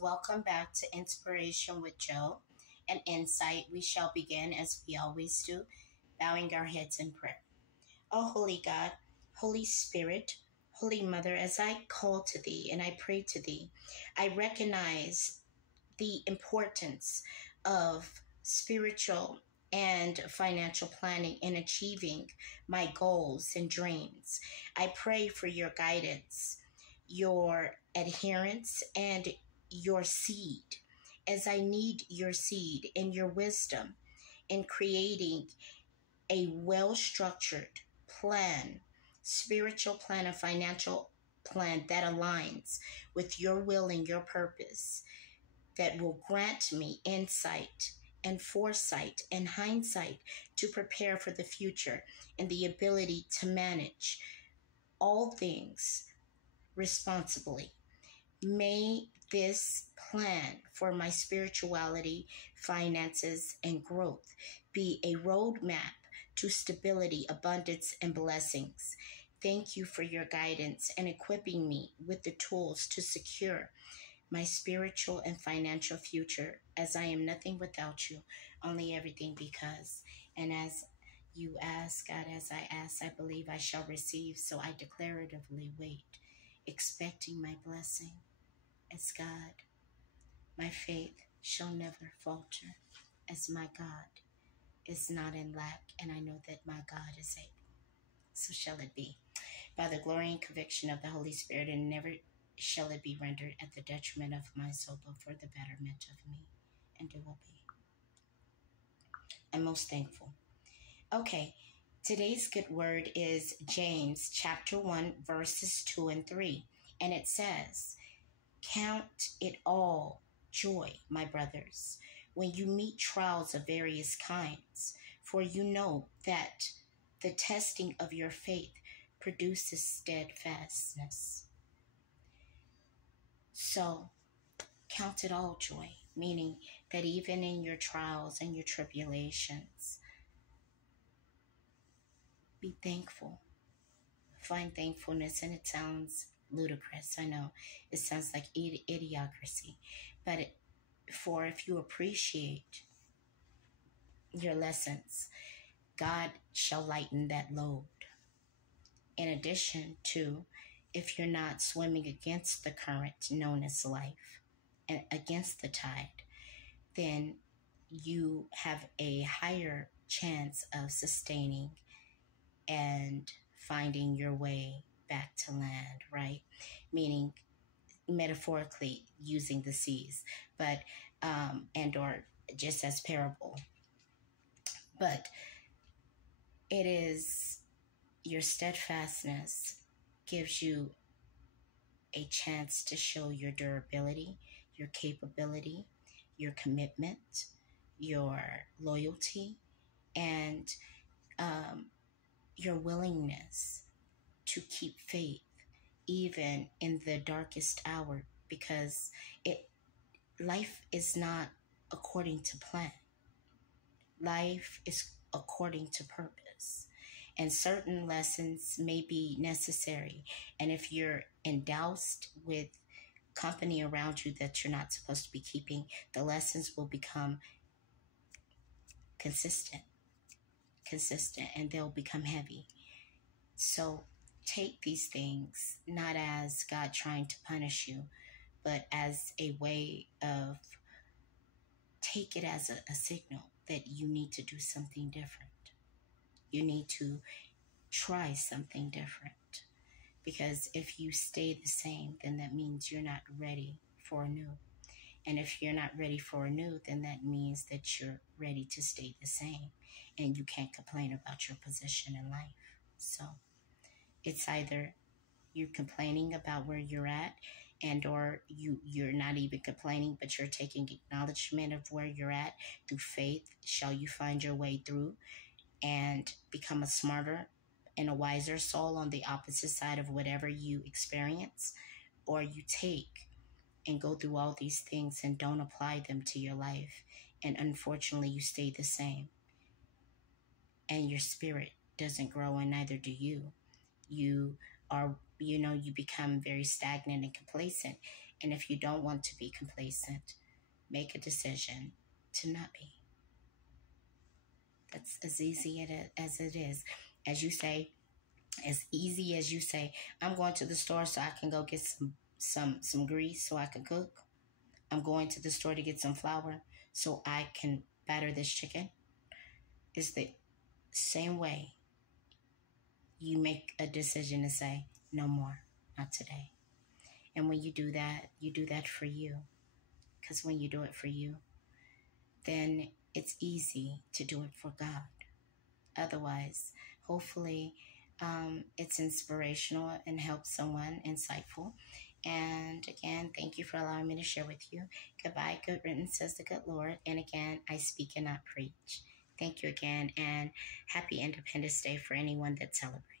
Welcome back to Inspiration with Joe and Insight. We shall begin as we always do, bowing our heads in prayer. Oh, Holy God, Holy Spirit, Holy Mother, as I call to Thee and I pray to Thee, I recognize the importance of spiritual and financial planning in achieving my goals and dreams. I pray for your guidance, your adherence, and your seed, as I need your seed and your wisdom in creating a well structured plan, spiritual plan, a financial plan that aligns with your will and your purpose, that will grant me insight and foresight and hindsight to prepare for the future and the ability to manage all things responsibly. May this plan for my spirituality, finances, and growth be a roadmap to stability, abundance, and blessings. Thank you for your guidance and equipping me with the tools to secure my spiritual and financial future, as I am nothing without you, only everything because. And as you ask, God, as I ask, I believe I shall receive. So I declaratively wait, expecting my blessing. As God, my faith shall never falter, as my God is not in lack, and I know that my God is able. So shall it be. By the glory and conviction of the Holy Spirit, and never shall it be rendered at the detriment of my soul, but for the betterment of me, and it will be. I'm most thankful. Okay, today's good word is James chapter 1, verses 2 and 3, and it says, "Count it all joy, my brothers, when you meet trials of various kinds, for you know that the testing of your faith produces steadfastness." So, count it all joy, meaning that even in your trials and your tribulations, be thankful. Find thankfulness, and it sounds ludicrous. I know it sounds like idiocracy, but if you appreciate your lessons, God shall lighten that load. In addition to, if you're not swimming against the current known as life and against the tide, then you have a higher chance of sustaining and finding your way back to land, right? Meaning, metaphorically using the seas, but and or just as parable. But it is your steadfastness gives you a chance to show your durability, your capability, your commitment, your loyalty, and your willingness to keep faith even in the darkest hour, because life is not according to plan. Life is according to purpose. And certain lessons may be necessary. And if you're endoused with company around you that you're not supposed to be keeping, the lessons will become consistent, and they'll become heavy. So take these things not as God trying to punish you, but as a way of, take it as a signal that you need to do something different. You need to try something different. Because if you stay the same, then that means you're not ready for a new. And if you're not ready for a new, then that means that you're ready to stay the same. And you can't complain about your position in life. So it's either you're complaining about where you're at, and or you're not even complaining, but you're taking acknowledgement of where you're at. Through faith shall you find your way through and become a smarter and a wiser soul on the opposite side of whatever you experience. Or you take and go through all these things and don't apply them to your life, and unfortunately you stay the same, and your spirit doesn't grow, and neither do you. You are, you become very stagnant and complacent, And if you don't want to be complacent, make a decision to not be. That's as easy as it is. As you say, as easy as you say, I'm going to the store so I can go get some grease so I can cook. I'm going to the store to get some flour so I can batter this chicken. It's the same way you make a decision to say, no more, not today. And when you do that for you. Because when you do it for you, then it's easy to do it for God. Otherwise, hopefully, it's inspirational and helps someone, insightful. And again, thank you for allowing me to share with you. Goodbye, good riddance, says the good Lord. And again, I speak and not preach. Thank you again, and happy Independence Day for anyone that celebrates.